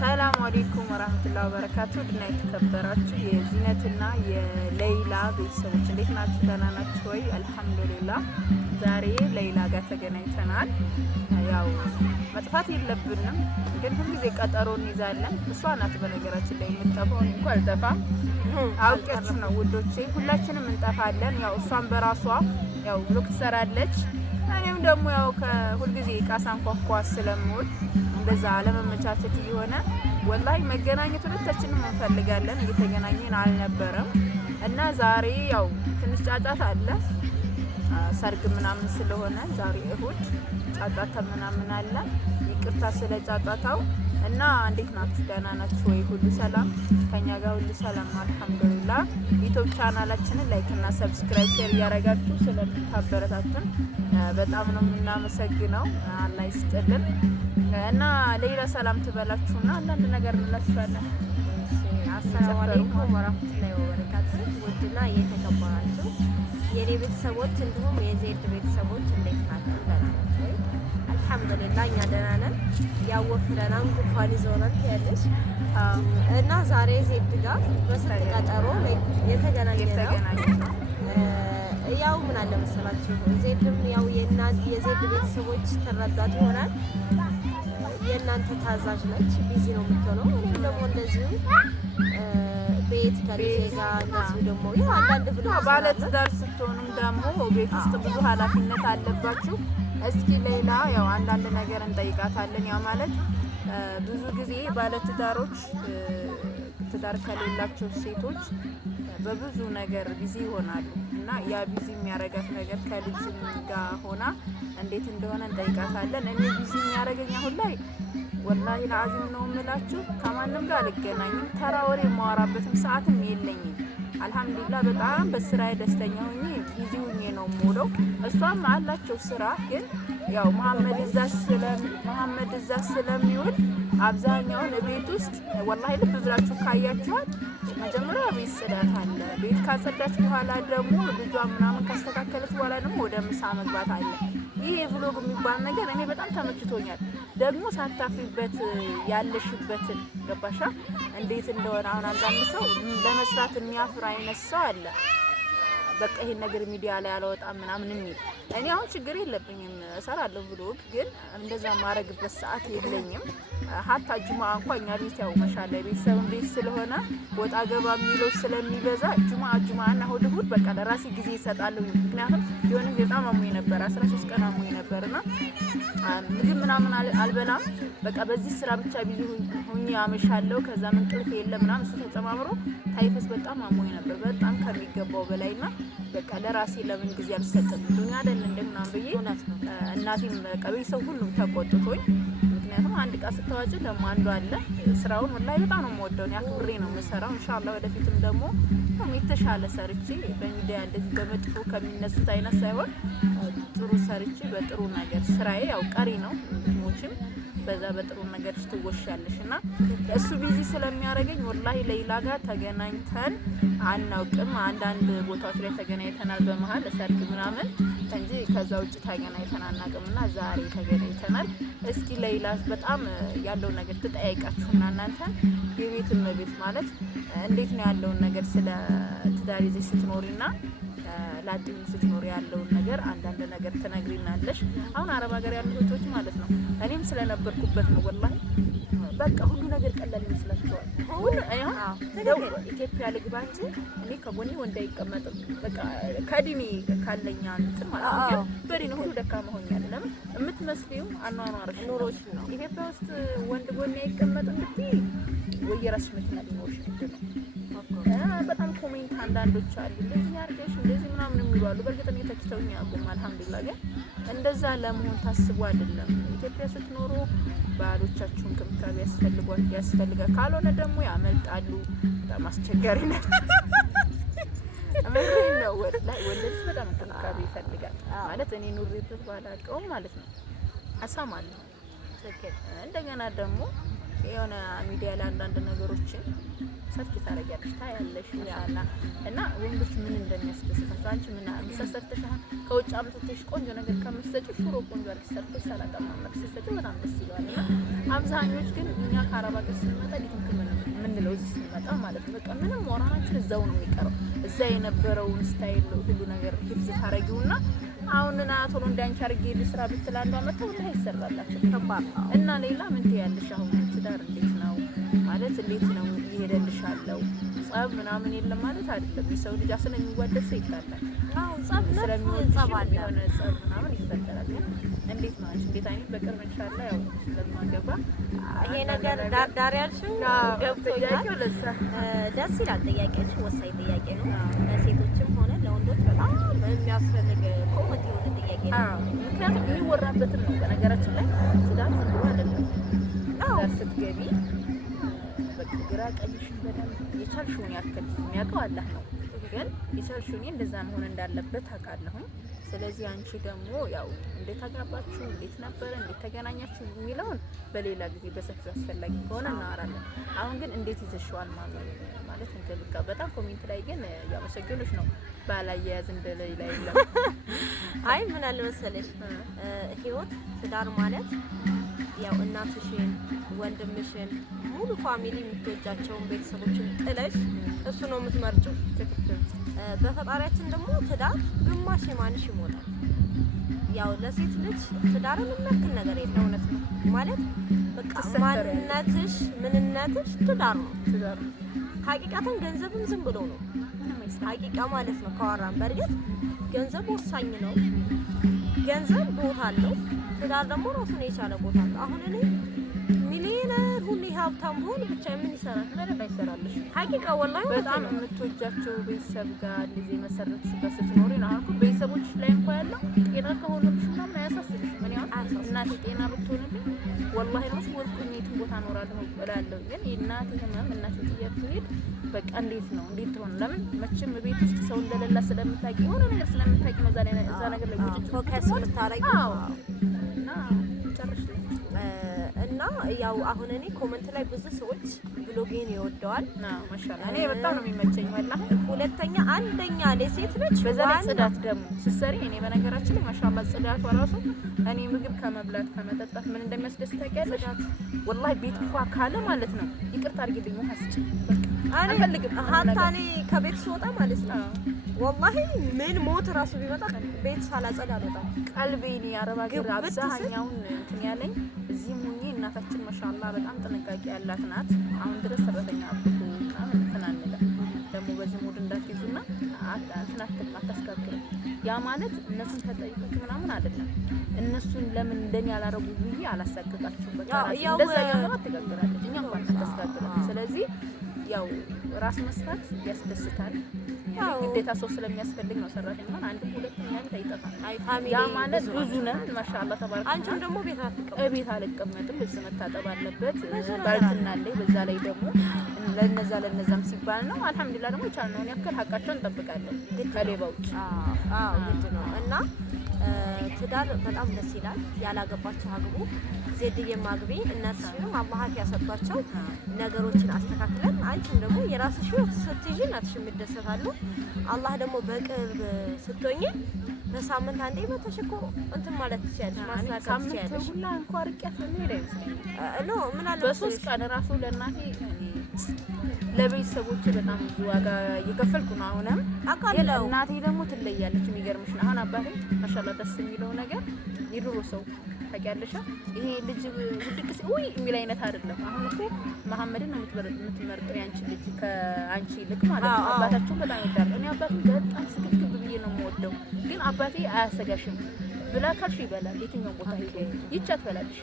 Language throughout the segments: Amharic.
ሰላም አለይኩም ወራህመቱላሂ ወበረካቱ። ድና የተከበራችሁ የዚነትና የሌይላ ቤተሰቦች እንዴት ናችሁ? ደህና ናችሁ ወይ? አልሐምዱሊላህ። ዛሬ ሌይላ ጋር ተገናኝተናል። ያው መጥፋት የለብንም ግን ሁልጊዜ ቀጠሮ እንይዛለን። እሷ ናት በነገራችን ላይ የምትጠፋው፣ እንኳን አልጠፋም። አውቄያችሁ ነው ውዶቼ፣ ሁላችንም እንጠፋለን። ያው እሷን በራሷ ያው ብሎክ ትሰራለች፣ እኔም ደግሞ ያው ከሁልጊዜ ዕቃ ሳንኳኳ ስለምውል እንደዛ አለመመቻቸት እየሆነ ወላሂ መገናኘት ሁለታችንም እንፈልጋለን፣ እየተገናኘን አልነበረም እና ዛሬ ያው ትንሽ ጫጫታ አለ፣ ሰርግ ምናምን ስለሆነ ዛሬ እሁድ ጫጫታ ምናምን አለ። ይቅርታ ስለ ጫጫታው እና እንዴት ናችሁ? ደህና ናችሁ ወይ? ሁሉ ሰላም ከኛ ጋር ሁሉ ሰላም አልሐምዱሊላህ። ዩቲዩብ ቻናላችንን ላይክ እና ሰብስክራይብ ሼር እያደረጋችሁ ስለምታበረታቱን በጣም ነው የምናመሰግነው። አላህ ይስጥልን እና ሌላ ሰላም ትበላችሁና አንዳንድ ነገር እንላችኋለን። አሰላሙ አለይኩም ወራህመቱላሂ ወበረካቱ። ውድና የተከበራችሁ የኔ ቤተሰቦች እንዲሁም የዜድ ቤተሰቦች እንዴት ናችሁ? ደህና ናችሁ ወይ? አልሐምዱሊላህ እኛ ደህና ነን። ያወፍረናል ጉንፋን ይዞናል ያለሽ እና ዛሬ ዜድ ጋር በስልክ ቀጠሮ የተገናኘነው ያው ምን አለ መሰላችሁ፣ ዜድም ያው የዜድ ቤተሰቦች ተረዳት ይሆናል። የእናንተ ታዛዥ ነች፣ ቢዚ ነው የምትሆነው። እኔም ደግሞ እንደዚሁ ቤት ከልጄ ጋር እንደዚሁ ደግሞ ያው አንዳንድ ብሎ ባለትዳር ስትሆኑም ደግሞ ቤት ውስጥ ብዙ ኃላፊነት አለባችሁ። እስኪ ሌላ ያው አንዳንድ ነገር እንጠይቃታለን። ያው ማለት ብዙ ጊዜ ባለትዳሮች ትዳር ከሌላቸው ሴቶች በብዙ ነገር ቢዚ ይሆናሉ እና ያ ቢዚ የሚያረጋት ነገር ከልጅም ጋር ሆና እንዴት እንደሆነ እንጠይቃታለን። እኔ ቢዚ የሚያረገኝ አሁን ላይ ወላሂ ለአዚም ነው የምላችሁ፣ ከማንም ጋር አልገናኝም። ተራ ወሬ የማወራበትም ሰዓትም የለኝም። አልሐምዱሊላህ በጣም በስራዬ ደስተኛ ሆኜ ቢዚ ሆኜ ነው የምውለው። እሷም አላቸው ስራ፣ ግን ያው መሐመድ እዛ ስለሚውል አብዛኛውን ቤት ውስጥ ወላሂ ልብ ብላችሁ ካያችኋት መጀመሪያ ቤት ጽዳት አለ። ቤት ካጸዳች በኋላ ደግሞ ልጇ ምናምን ካስተካከለች በኋላ ደግሞ ወደ ምሳ መግባት አለ። ይህ የቭሎግ የሚባል ነገር እኔ በጣም ተመችቶኛል። ደግሞ ሳታፍሪበት ያለሽበትን ገባሻ እንዴት እንደሆነ። አሁን አንዳንድ ሰው ለመስራት የሚያፍር አይነት ሰው አለ። በቃ ይሄን ነገር ሚዲያ ላይ አላወጣም ምናምን የሚል። እኔ አሁን ችግር የለብኝም እሰራለሁ ብሎግ፣ ግን እንደዛ ማረግበት ሰዓት የለኝም። ሀታ ጁማ እንኳን እኛ ቤት ያው መሻላ ቤተሰብም ቤት ስለሆነ ወጣ ገባ የሚለው ስለሚበዛ ጁማ እና እሁድ በቃ ለራሴ ጊዜ ይሰጣለሁ። ምክንያቱም የሆነ ጊዜ በጣም አሞኝ ነበር፣ 13 ቀን አሞኝ ነበርና ምግብ ምናምን አልበላም። በቃ በዚህ ስራ ብቻ ቢዚ ሆኜ አመሻለሁ። ከዛ እንቅልፍ የለም ምናምን እሱ ተጨማምሮ ታይፈስ በጣም አሞኝ ነበር፣ በጣም ከሚገባው በላይና በቃ ለራሴ ለምን ጊዜ አልሰጥም ዱንያ አይደል እንደምናም ብዬ እናቴም በቃ ቤተሰብ ሁሉም ተቆጥቶኝ። ምክንያቱም አንድ ዕቃ ስትዋጭ ደግሞ አንዱ አለ። ስራውን ወላሂ በጣም ነው የምወደው፣ አክብሬ ነው የምሰራው። ኢንሻአላህ ወደፊትም ደግሞ የተሻለ ሰርቼ በሚዲያ እንደዚህ በመጥፎ ከሚነሱት አይነት ሳይሆን ጥሩ ሰርቼ በጥሩ ነገር ስራዬ ያው ቀሪ ነው ሞችም በዛ በጥሩ ነገር ትወሻለሽ እና እሱ ቢዚ ስለሚያደርገኝ ወላሂ ሌላ ጋር ተገናኝተን አናውቅም። አንዳንድ ቦታዎች ላይ ተገናኝተናል በመሀል ሰርግ ምናምን እንጂ ከዛ ውጭ ተገናኝተን አናውቅምና ዛሬ ተገናኝተናል። እስኪ ሌላ በጣም ያለው ነገር ትጠይቃችሁና እናንተ የቤት እመቤት ማለት እንዴት ነው ያለውን ነገር ስለ ትዳር ይዘሽ ስትኖሪና ላዲን ስትኖሪ ያለውን ነገር አንዳንድ ነገር ትነግሪናለሽ። አሁን አረብ ሀገር ያሉ እህቶች ማለት ነው እኔም ስለነበርኩበት ነው ወላሂ በቃ ሁሉ ነገር ቀላል ይመስላችኋል። ሁሉ ኢትዮጵያ ልግባ እንጂ እኔ ከጎኔ ወንድ አይቀመጥም። በቃ ከዲኒ ካለኛ እንትን ማለት ነው በዲኒ ሁሉ ደካማ ሆኛለሁ። ለምን የምትመስሪው አኗኗርሽ ኑሮሽ ነው። ኢትዮጵያ ውስጥ ወንድ ጎኔ አይቀመጥም ብትይ ወይ የራስሽ መኪና ሊኖርሽ ይችላል። በጣም ኮሜንት አንዳንዶች አሉ እንደዚህ ያርገሽ እንደዚህ ምናምን የሚሉ አሉ። በእርግጥ እኔ ተችተውኝ አቁም አልሐምዱሊላህ። ግን እንደዛ ለመሆን ታስቦ አይደለም። ኢትዮጵያ ስትኖሩ ባሎቻችሁን እንክብካቤ ያስፈልጋል። ካልሆነ ደግሞ ያመልጣሉ። በጣም አስቸጋሪ ነው። አመሪን ነው ወለድ በጣም እንክብካቤ ይፈልጋል ማለት እኔ ኑሬበት ባላቀውም ማለት ነው። አሳማለሁ እንደገና ደግሞ የሆነ ሚዲያ ላይ አንዳንድ ነገሮችን ሰርች ታደርጊያለሽ ታያለሽ ያላ እና ወንዶች ምን እንደሚያስደስታቸው አንቺ ምን ሰርተሽ ከውጭ አምጥተሽ ቆንጆ ነገር ከምትሰጪው ሽሮ ቆንጆ አድርገሽ ሰርተሽ ሰላጣ ማመር ስትሰጪው በጣም ደስ ይላል። እና አብዛኞች ግን እኛ ከአረብ ሀገር ስንመጣ ዲክም ምንለው እዚህ ስንመጣ ማለት ነው በቃ ምንም ሞራናችን እዛው ነው የሚቀረው። እዛ የነበረውን ስታይል ሁሉ ነገር ሂፍዝ ታረጊውና አሁን ና ቶሎ እንዳንቺ አርጌ ልስራ ብትላንዷ መተው ላይ ይሰራላችሁ ከባድ ነው። እና ሌላ ምን ትያለሽ? አሁን ትዳር እንዴት ነው ማለት እንዴት ነው ይሄደልሻለው? ጸብ ምናምን የለም ማለት አይደለም። የሰው ልጅ አስለ የሚዋደድ ሰው ይጣላል። አዎ ጸብ ጸብ አለ የሆነ ጸብ ምናምን ይፈጠራል። ግን እንዴት ነው አንቺ እንዴት አይነት በቅርብ ኢንሻአላህ ያው ስለማንገባ ይሄ ነገር ዳር ያልሽው ገብቶኛል። ደስ ይላል። ጥያቄሽ ወሳኝ ጥያቄ ነው። ለሴቶችም ሆነ ለወንዶች በጣም የሚያስፈልግ ኮመንት የሆነ ጥያቄ ነው። ምክንያቱም የሚወራበትም ነው። በነገራችን ላይ ትዳር ዝም ብሎ አይደለም። ትዳር ስትገቢ በቃ ግራ ቀኝሽን በደንብ የቻልሽውን ያክል የሚያውቀው አላህ ነው። ግን የቻልሽውን እንደዛ መሆን እንዳለበት አውቃለሁ። ስለዚህ አንቺ ደግሞ ያው እንዴት አጋባችሁ፣ እንዴት ነበረ፣ እንዴት ተገናኛችሁ የሚለውን በሌላ ጊዜ በሰፊው አስፈላጊ ከሆነ እናወራለን። አሁን ግን እንዴት ይዘሽዋል ማለት እንገልጋ በጣም ኮሜንት ላይ ግን ያመሰግኑሽ ነው ባላያያዝ እንደሌላ የለም። አይ ምን አለ መሰለሽ ህይወት ትዳር ማለት ያው እናትሽን፣ ወንድምሽን፣ ሙሉ ፋሚሊ የምትወጃቸውን ቤተሰቦችን ጥለሽ እሱ ነው የምትመርጪው። በፈጣሪያችን ደግሞ ትዳር ግማሽ የማንሽ ይሞታል። ያው ለሴት ልጅ ትዳርን የሚያክል ነገር የለም። እውነት ነው ማለት በቃ ማንነትሽ ምንነትሽ ትዳር ነው። ሀቂቃተን ገንዘብም ዝም ብሎ ነው ሀቂቃ ማለት ነው። ከዋራን በእርግጥ ገንዘብ ወሳኝ ነው። ገንዘብ ቦታ አለው። ትዳር ደግሞ ራሱን የቻለ ቦታ አለው። አሁን እኔ ሚሊዮነር ሁሌ ሀብታም ብሆን ብቻ ምን ይሰራል? ምንም አይሰራልሽ። ሀቂቃ ወላሂ በጣም የምትወጃቸው ቤተሰብ ጋር ጊዜ መሰረትሽ ጋር ስትኖሪ ነው። አሁን ቤተሰቦች ላይ እንኳን ያለው ጤና ከሆነልሽ ምናምን አያሳስብሽ። ምን ያው እናቴ ጤና ብትሆንልኝ ወላሂ ነው ወልቁኝ የትም ቦታ እኖራለሁ እላለሁ። ግን የእናቴ ህመም እናቴ ጥያት ትሄድ በቃ እንዴት ነው እንዴት ትሆን? ለምን መቼም ቤት ውስጥ ሰው እንደሌላ ስለምታውቂ የሆነ ነገር ስለምታውቂ ነው እዛ ነገር ላይ ቁጭ ፎከስ የምታረጊው እና ጨርሽ እና ያው አሁን እኔ ኮመንት ላይ ብዙ ሰዎች ብሎጌን ይወደዋል። ማሻአላ እኔ በጣም ነው የሚመቸኝ ወላሂ። ሁለተኛ አንደኛ ለሴት ልጅ በዛ ላይ ጽዳት ደግሞ ስትሰሪ እኔ በነገራችን ላይ ማሻአላ ጽዳቷ ራሱ እኔ ምግብ ከመብላት ከመጠጣት ምን እንደሚያስደስት ታውቂያለሽ? ወላሂ ቤት ፏ ካለ ማለት ነው ይቅርታ አድርጊልኝ ውሃ ስጪኝ አልፈልግም። ሀታ እኔ ከቤት ስወጣ ማለት ነው ወላሂ ምን ሞት ራሱ ቢመጣ ቤት ሳላጸዳ አልወጣም። ቀልቤን የአረብ ሀገር አብዛኛውን እንትን ያለኝ እዚህም ሆኜ እናታችን ማሻአላ በጣም ጥንቃቄ ያላት ናት። አሁን ድረስ ሰራተኛ አብቁ ምናምን እንትን አንልም። ደግሞ በዚህ ሙድ እንዳትይዙና እንትን አታስጋግርም። ያ ማለት እነሱን ተጠይቀሽ ምናምን አይደለም። እነሱን ለምን እንደኔ ያላረጉ ብዬ አላሳቅቃችሁም። በቃ እንደዛ ያለው አትጋግራለች እኛ እንኳን አታስጋግረን። ስለዚህ ያው ራስ መስራት ያስደስታል። ግዴታ ሰው ስለሚያስፈልግ ነው ሰራተኛ አንድ ሁለት ምናምን ታይጠፋል። ያ ማለት ብዙ ነን ማሻአላ ተባረከ። አንቺም ደግሞ ቤት አልቀመጥም። ልብስ መታጠብ አለበት ባልትና ላይ በዛ ላይ ደግሞ ለነዛም ሲባል ነው። አልሐምዱሊላህ ደግሞ ቻልነውን ያክል ሀቃቸውን እንጠብቃለን ከሌባዎች። አዎ ግድ ነው። እና ትዳር በጣም ደስ ይላል። ያላገባችሁ አግቡ። ዜድዬ ማግቢ እናትሽንም አላህ ያሰጣቸው ነገሮችን አስተካክለን አንቺም ደግሞ የራስሽ ህይወት ስትይጂ እናትሽም ይደሰታሉ። አላህ ደግሞ በቅርብ ስትሆኚ በሳምንት አንዴ በተሽኮ እንትን ማለት ትችያለሽ። ማሳካት ትችያለሽ። ሁላ እንኳን ርቀት ምን ኖ ምን አለ በሶስት ቀን ራሱ ለእናቴ ለቤተሰቦቼ በጣም ብዙ ዋጋ እየከፈልኩ ነው። አሁንም አቃለው እናቴ ደግሞ ትለያለች። የሚገርምሽ ነው። አሁን አባቴ ማሻአላ ደስ የሚለው ነገር የድሮ ሰው ታውቂያለሽ። ይሄ ልጅ ውድቅ ሲውይ የሚል አይነት አይደለም። አሁን እኮ መሐመድን ነው የምትመርጠው ያንቺ ልጅ ከአንቺ ልክ ማለት ነው። አባታቸው በጣም ይወዳል። እኔ አባቴ በጣም ስግብግብ ብዬ ነው የምወደው። ግን አባቴ አያሰጋሽም ብላ ካልሽ ይበላል። የትኛው ቦታ ሄዶ ይቻት በላልሽ።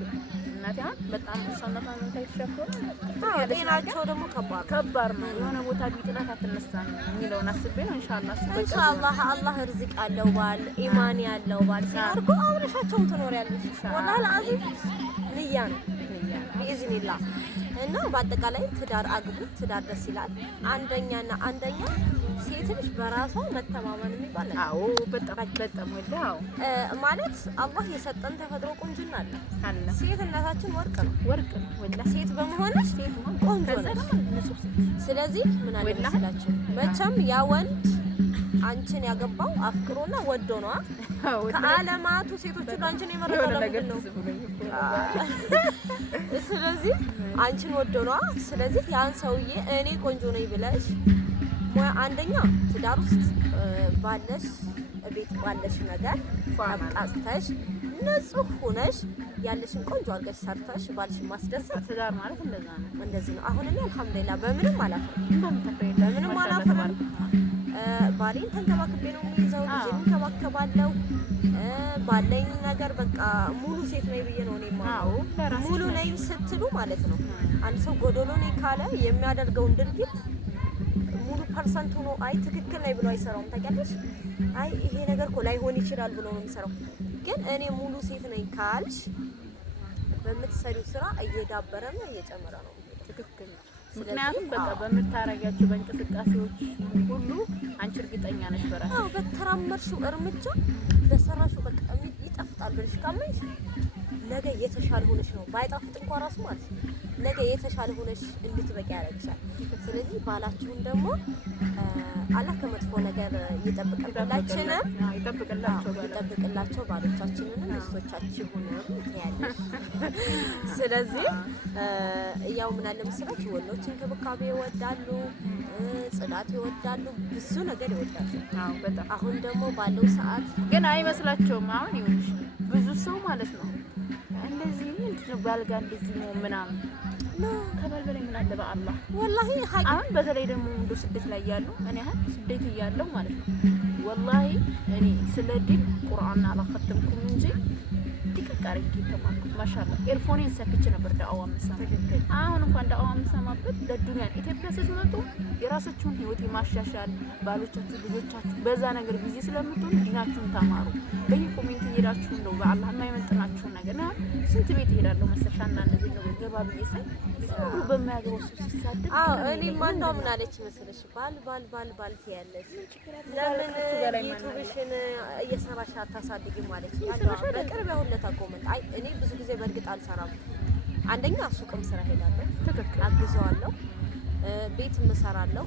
እናቴ አሁን በጣም ሰውነቷን እንታይ ተሸፈነ። ጤናቸው ደግሞ ከባድ ነው። የሆነ ቦታ ቢጥላት አትነሳም የሚለውን አስቤ ነው ኢንሻአላህ አላህ ርዝቅ ያለው ባል ኢማን ያለው ባል ሲያርጉ አብረሻቸውም ትኖሪያለሽ። ወላሂ አዚም ንያ ነው ቢኢዝኒላህ። እና በአጠቃላይ ትዳር አግቡ። ትዳር ደስ ይላል። አንደኛና አንደኛ ሴት ልጅ በራሷ መተማመን የሚባል ነገር አዎ፣ በጣም ወላሂ ማለት አላህ የሰጠን ተፈጥሮ ቁንጅና አለ። ሴትነታችን ወርቅ ነው ወላሂ። ሴት በመሆንሽ ቆንጆ ነሽ። ስለዚህ ምን አለ መሰላችሁ መቼም ያ ወንድ አንቺን ያገባው አፍቅሮና ወዶ ነው። ከዓለማቱ ሴቶች ሁሉ አንቺን የመረጠው ለምንድን ነው? ስለዚህ አንቺን ወዶ ነው። ስለዚህ ያን ሰውዬ እኔ ቆንጆ ነኝ ብለሽ አንደኛ ትዳር ውስጥ ባለሽ ቤት ባለሽ ነገር አብቃጽተሽ ንጹህ ሆነሽ ያለሽን ቆንጆ አድርገሽ ሰርተሽ ባልሽ ማስደሰት ትዳር ማለት እንደዛ ነው። እንደዚህ ነው። አሁን እኔ አልሐምዱሊላህ በምንም አላፍርም። ባሌን ተንከባክቤ ነው የሚይዘው። ልጄን እንከባከባለሁ። ባለኝ ነገር በቃ ሙሉ ሴት ነኝ ብዬ ነው እኔ ማለት። ሙሉ ነኝ ስትሉ ማለት ነው አንድ ሰው ጎዶሎ ነኝ ካለ የሚያደርገውን ድርጊት ሙሉ ፐርሰንት ሆኖ አይ ትክክል ነኝ ብሎ አይሰራውም። ታውቂያለሽ? አይ ይሄ ነገር እኮ ላይሆን ይችላል ብሎ ነው የሚሰራው። ግን እኔ ሙሉ ሴት ነኝ ካልሽ በምትሰሪው ስራ እየዳበረ ነው እየጨመረ ነው። ትክክል። ምክንያቱም በቃ በምታረጋቸው በእንቅስቃሴዎች ሁሉ አንቺ እርግጠኛ ነሽ በራስሽ። አዎ፣ በተራመድሽው እርምጃ በሰራሽው በቃ ይጣፍጣል ብለሽ ካመንሽ ነገ የተሻለ ሆነሽ ነው ባይጣፍጥ እንኳን ራሱ ማለት ነው ነገ የተሻለ ሆነሽ እንድትበቂ ያደርግሻል። ስለዚህ ባላችሁን ደግሞ አላህ ከመጥፎ ነገር ይጠብቅላችንም ይጠብቅላቸው ባሎቻችንንም ሚስቶቻችሁንም ትያለሽ። ስለዚህ ያው ምን አለ መሰላችሁ ወንዶች እንክብካቤ ይወዳሉ፣ ጽዳት ይወዳሉ፣ ብዙ ነገር ይወዳሉ። አዎ በጣም አሁን ደግሞ ባለው ሰዓት ግን አይመስላቸውም። አሁን ይኸውልሽ ብዙ ሰው ማለት ነው እንደዚህ ምንድነው ባልጋ እንደዚህ ነው ምናምን ከባል በላይ ምን አለ በአላህ ወላሂ። አሁን በተለይ ደግሞ እንደ ስደት ላይ ያሉ እኔ አሁን ስደት እያለሁ ማለት ነው ወላሂ እኔ ስለ ዲን ቁርአን አላከተምኩም እንጂ ድቅቅ አድርጌ ተማርኩት። ማሻአላህ ኤርፎኔን ሰክቼ ነበር ዳዕዋ የምሰማው። አሁን እንኳን ዳዕዋ የምሰማበት ለዱንያ ኢትዮጵያ ስትመጡ የራሳችሁን ህይወት የማሻሻል ባሎቻችሁ፣ ልጆቻችሁ በዛ ነገር ቢዚ ስለምትሆኑ ዲናችሁን ተማሩ። በየኮሜንት እየሄዳችሁ እንደው በአላህ የማይመጥናችሁን ነገር ነው። ስንት ቤት እሄዳለሁ መሰሻና እንደዚህ ነው ገባ ብዬ ሳይ ሁሉ በማያገባው ሰው ሲሳደብ እኔማ እንደው ምን አለች መሰለሽ ባል ትያለሽ ለምን ዩቲዩብሽን እየሰራሽ አታሳድጊም ማለት ነው። በቅርብ ያሁለታ ኮመንት አይ እኔ ብዙ ጊዜ በእርግጥ አልሰራም። አንደኛ ሱቅም ስራ ሄዳለሁ፣ አግዘዋለሁ፣ ቤት እሰራለሁ።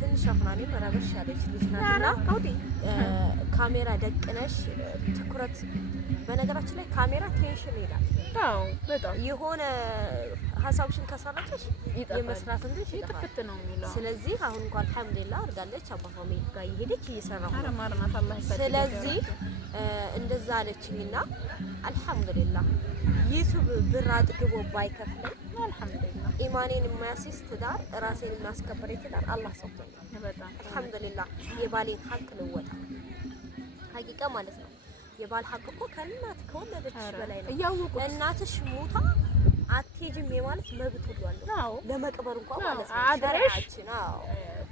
ትንሽ አፍናኔ መረበሽ ያለች ልጅ ናትና ካሜራ ደቅነሽ ትኩረት በነገራችን ላይ ካሜራ ቴንሽን ይላል። አዎ በጣም የሆነ ሀሳብሽን ከሰራችሽ የመስራት እንጂ ይጥፍት ነው የሚለው። ስለዚህ አሁን እንኳን አልሐምዱሊላህ አድርጋለች። አባቷ ሜት ጋር እየሄደች እየሰራሁ ነው። ስለዚህ እንደዛ አለችኝና አልሐምዱሊላህ ዩቲዩብ ብር አጥግቦ ባይከፍልም አልሐምዱሊላህ ኢማኔን የሚያስይዝ ትዳር ራሴን የሚያስከብር ትዳር አላህ ሰጥቶኛል። በጣም አልሐምዱሊላህ የባሌን ሀቅ ልወጣ ሀቂቃ ማለት ነው። የባል ሀቅ እኮ ከእናት ከወለደችሽ በላይ ነው። እናትሽ ሙታ አትሄጂም የማለት መብት ሁሉ አለ። ለመቅበር እንኳን ማለት ነው አደረሽና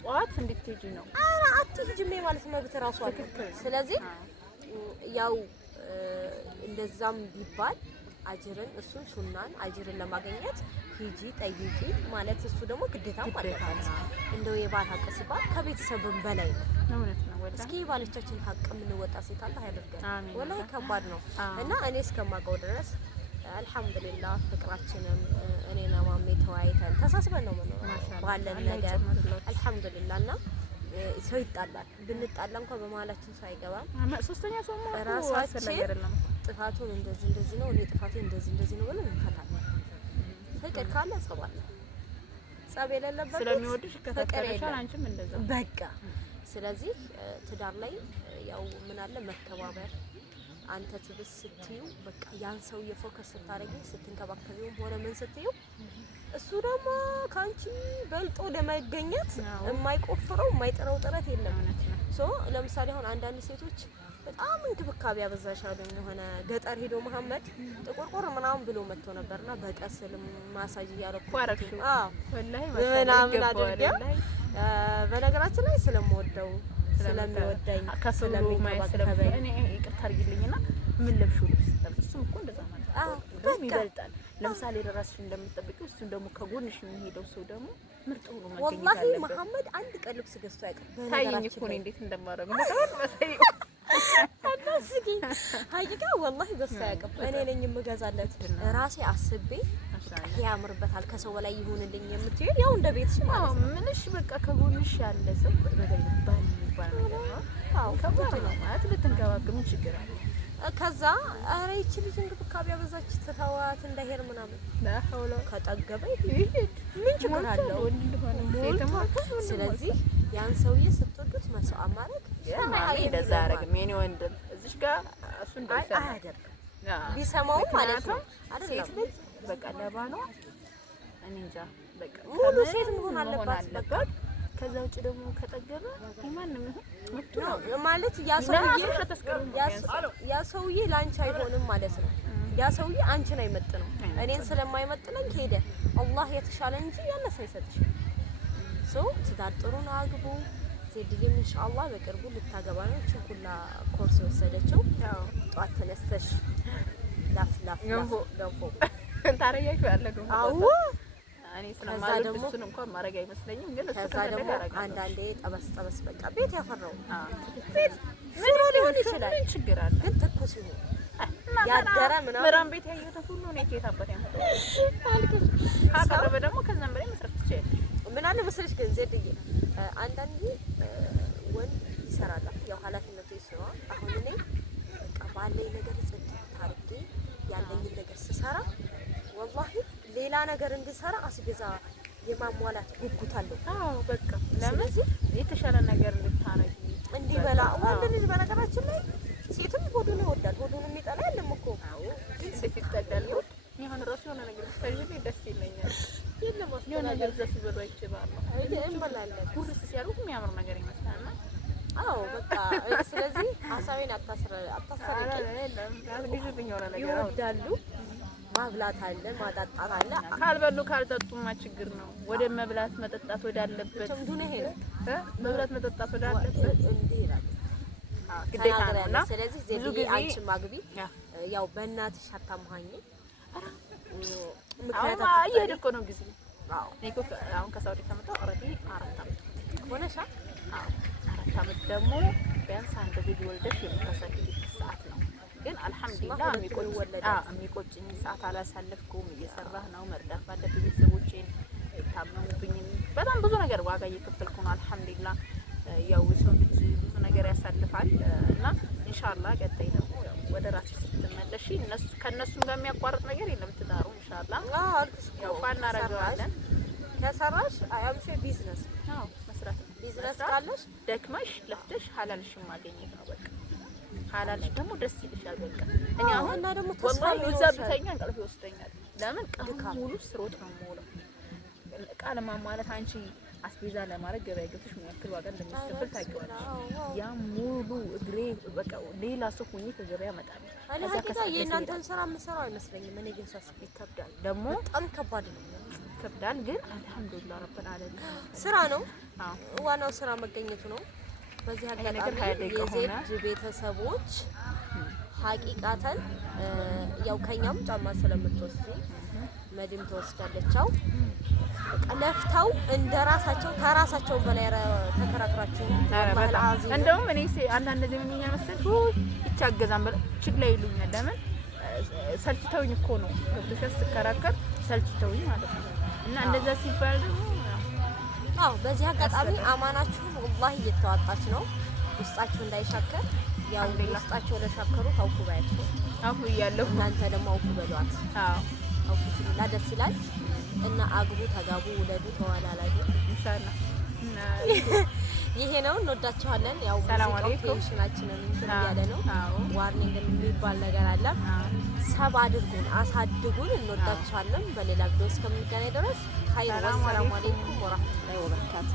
ጧት እንድትሄጂ ነው። ኧረ አትሄጂም የማለት መብት ራሱ አለ። ስለዚህ ያው እንደዛም ቢባል አጅርን እሱን ሱናን አጅርን ለማግኘት ሂጂ ጠይቂ ማለት እሱ ደግሞ ግዴታ ማለት ነው። እንደው የባል ሀቅ ሲባል ከቤተሰብም በላይ ነው። እውነት ነው። እስኪ ባሎቻችን ሀቅ የምንወጣ ሴት አላህ ያደርገን። ወላሂ ከባድ ነው እና እኔ እስከማውቀው ድረስ አልሐምዱሊላህ ፍቅራችንም እኔና ማሜ ተወያይተን ተሳስበን ነው የምንኖረው ባለን ነገር አልሐምዱሊላህ። እና ሰው ይጣላል፣ ብንጣላ እንኳን በመሀላችን ሰው አይገባም። ሶስተኛ ሰው ራሳችን ጥፋቱን እንደዚህ ነው እኔ ጥፋቴ እንደዚህ ነው ብለን እንፈታለን። ፍቅር ካለ ጸብ አለ። ጸብ የሌለበት ስለሚወድሽ ከተከተለሻል አንቺም እንደዛ በቃ። ስለዚህ ትዳር ላይ ያው ምን አለ መከባበር። አንተ ትብስ ስትዩ በቃ ያን ሰው የፎከስ ስታረጊ ስትንከባከቢው ሆነ ምን ስትዩ እሱ ደግሞ ካንቺ በልጦ ለማይገኘት የማይቆፍረው የማይጥረው ጥረት የለም። ሶ ለምሳሌ አሁን አንዳንድ ሴቶች በጣም እንክብካቤ ያበዛሻሉ። የሆነ ገጠር ሄዶ መሐመድ ጥቁርቁር ምናምን ብሎ መጥቶ ነበርና በቀስል ማሳጅ እያደረኩ ወላሂ ምናምን አድርጌው በነገራችን ላይ ስለምወደው ስለሚወደኝ ስለሚንከባከበኝ እኔ ይቅርታ አድርጊልኝና ምን ለብሽው ልብስ እሱም እኮ እንደዛ ማለት ነው ይበልጣል። ለምሳሌ ለራስሽ እንደምትጠብቂው እሱን ደግሞ ከጎንሽ የሚሄደው ሰው ደግሞ ምርጥ ሆኖ መገኘት ወላሂ አለበት። መሐመድ አንድ ቀን ልብስ ገዝቶ ያውቃል። ታይኝ እኮ ነው እንዴት እንደማረግ ነው ታውቃለህ። አናስቂ ሀቂቃ ወላሂ ገዝቶ ያውቃል። እኔ ነኝ የምገዛለት ራሴ አስቤ ያምርበታል ከሰው በላይ ይሁንልኝ የምትሄድ ያው እንደ ቤትሽ ማለት ነው። ምንሽ በቃ ከጎንሽ ያለ ሰው በተለይ ባል የሚባል ነገር ነው። አዎ ከባድ ነው ማለት ልትንከባከብ ምን ችግር አለ? ከዛ ኧረ ይቺ ልጅ እንክብካቤ አበዛች ትተዋት እንዳይሄድ ምናምን ለሐውለ ከጠገበ ይሄድ ምን ችግር አለው? ስለዚህ ያን ሰውዬ ስትወዱት መስዋዕት ማድረግ እንደዛ አያደርግም። የኔ ወንድም እዚሽ ጋር እሱ አያደርግም ቢሰማው ማለት ነው አይደል? ሴት ልጅ በቃ ለባሏ እኔ እንጃ በቃ ሙሉ ሴት መሆን አለባት። ከዛ ውጭ ደግሞ ከጠገበ የማንም ይሁን ማለት ያ ሰውዬ ላንቺ አይሆንም ማለት ነው። ያ ሰውዬ አንቺን አይመጥነው። እኔን ስለማይመጥነኝ ሄደ አላህ የተሻለ እንጂ ያነሰ አይሰጥሽም። ሶ ትዳር ጥሩ ነው፣ አግቡ። ዜድልም ኢንሻአላህ በቅርቡ ልታገባ ነው። ችኩላ ኮርስ ወሰደችው። ጧት ተነስተሽ ላፍ ገንፎ ታረያችሁ ያለ ነው። አዎ እኔ ስለማለት እሱን እንኳን ማድረግ አይመስለኝም፣ ግን እሱ ደግሞ አንዳንዴ ጠበስ በቃ ቤት ያፈራው ቤት ምን ሊሆን ይችላል፣ ምን ችግር አለ? ግን ትኩስ ነው ያደረ ምናምን ቤት ያየሁት ሁሉ ነው የታበት ያመጣው አልኩሽ። ካቀረበ ደግሞ ከዛም በላይ መስራት ትችያለሽ። ምን አለ መሰለሽ ግን ዜድዬ አንዳንዴ ወንድ ይሰራል፣ ያው ኃላፊነቱ ይስራ። አሁን እኔ በቃ ባለኝ ነገር ጽድት አድርጌ ያለኝን ነገር ስሰራ ወላሂ ሌላ ነገር እንድሰራ አስገዛ የማሟላት ጉጉት አለው። አዎ በቃ ለምን የተሻለ ነገር እንድታረጊ እንዲበላ ወንድ ልጅ በነገራችን ላይ ሴትም ሆዱን ይወዳል፣ ሆዱን የሚጠላ የለም እኮ። አዎ ግን ሴት ይጠላል። ይሁን ራሱ የሆነ ነገር ታይልኝ ደስ ይለኛል። የለም የሆነ ነገር ዘስ ብሎ ይችላል እንበላለን። ጉርስ ሲያሉት የሚያምር ነገር ይመስላልና አዎ በቃ ስለዚህ ሀሳቤን አታሰረቂ። ይወዳሉ፣ ማብላት አለ፣ ማጣጣት አለ። ካልበሉ ካልጠጡማ ችግር ነው። ወደ መብላት መጠጣት ወዳለበት ቸምዱነ ሄደ መብላት መጠጣት ወዳለበት እንዴ ይላል። ግዴታ ነውና ስለዚህ ዜድዬ አንቺ ማግቢ ያው በእናትሽ አታምሃኝ። ምክንያቱም እየሄደ እኮ ነው ጊዜ። አዎ እኔ እኮ አሁን ከሳውዲ ከመጣሁ ኦልሬዲ 4 አመት ሆነሻ። አዎ 4 አመት ደግሞ ቢያንስ አንድ ልጅ ወልደሽ የምታሳድጊበት ሰዓት ነው። ግን አልሐምዱሊላህ የሚቆጭኝ ሰዓት አላሳለፍኩም። እየሰራህ ነው፣ መርዳት ባለብኝ ቤተሰቦቼን ታመሙብኝም በጣም ብዙ ነገር ዋጋ እየከፈልኩ ነው። አልሐምዱሊላህ ያው ሰው ልጅ ብዙ ነገር ያሳልፋል እና ኢንሻአላህ ቀጣይ ደግሞ ያው ወደ ራስሽ ስትመለሺ ከነሱም ጋር የሚያቋርጥ ነገር የለም ትዳሩ ኢንሻአላህ። አልኩሽ ያው እናደርገዋለን። ከሰራሽ አያምሽ ቢዝነስ መስራት ቢዝነስ ካለሽ ደክመሽ ለፍተሽ ሐላልሽን ማግኘት ነው በቃ። ሐላልሽ ደግሞ ደስ ይልሻል በቃ። እኔ አሁን እና ደግሞ ተስፋ እዛ ብተኛ እንቅልፍ ይወስደኛል። ለምን ቀን ሙሉ ስሮጥ ነው የምውለው። ቃል ማሟላት አንቺ አስቤዛ ለማድረግ ገበያ ገብተሽ ምን ያክል ዋጋ እንደሚያስከፍል ታውቂዋለሽ። ያ ሙሉ እግሬ በቃ ሌላ ሰው ሆኜ ከገበያ እመጣለሁ። ከዛ የእናንተን ስራ የምሰራው አይመስለኝም። እኔ ግን ሳስብ ይከብዳል፣ ደግሞ በጣም ከባድ ነው። ይከብዳል ግን አልሐምዱሊላህ ረብል ዓለሚን ስራ ነው። ዋናው ስራ መገኘቱ ነው። በዚህ አጋጣሚ የዜድ ቤተሰቦች ሀቂቃተን ያው ከኛም ጫማ ስለምትወስጂ መድም ትወስዳለችው ለፍተው እንደራሳቸው ከራሳቸው በላይ ተከራክራችሁ እንደውም እኔ አንዳንድ ጊዜ ምን ያመሰል ይቻገዛም ችግር ላይ ይሉኛል። ለምን ሰልችተውኝ እኮ ነው ገብተሽ ስከራከር ሰልችተውኝ ማለት ነው። እና እንደዛ ሲባል ደግሞ አዎ በዚህ አጋጣሚ አማናችሁን ወላሂ እየተዋጣች ነው። ውስጣችሁ እንዳይሻከር ያው ውስጣችሁ ለሻከሩ ታውቁ ባያችሁ አፉ ይያለሁ እናንተ ደግሞ አውቁ በሏት። አዎ አውቁ ትላ ደስ ይላል። እና አግቡ፣ ተጋቡ፣ ውለዱ፣ ተዋላላዱ ኢንሻአላህ። ይሄ ነው። እንወዳችኋለን። ያው ሰላም አለይኩም ቴንሽናችንን እንትን ያለ ነው። ዋርኒንግ የሚባል ነገር አለ። ሰብ አድርጉን፣ አሳድጉን። እንወዳችኋለን። በሌላ ቪዲዮ እስከምንገናኝ ድረስ ሀይር ወሰላሙ አለይኩም ወራህመቱላሂ ወበረካቱ።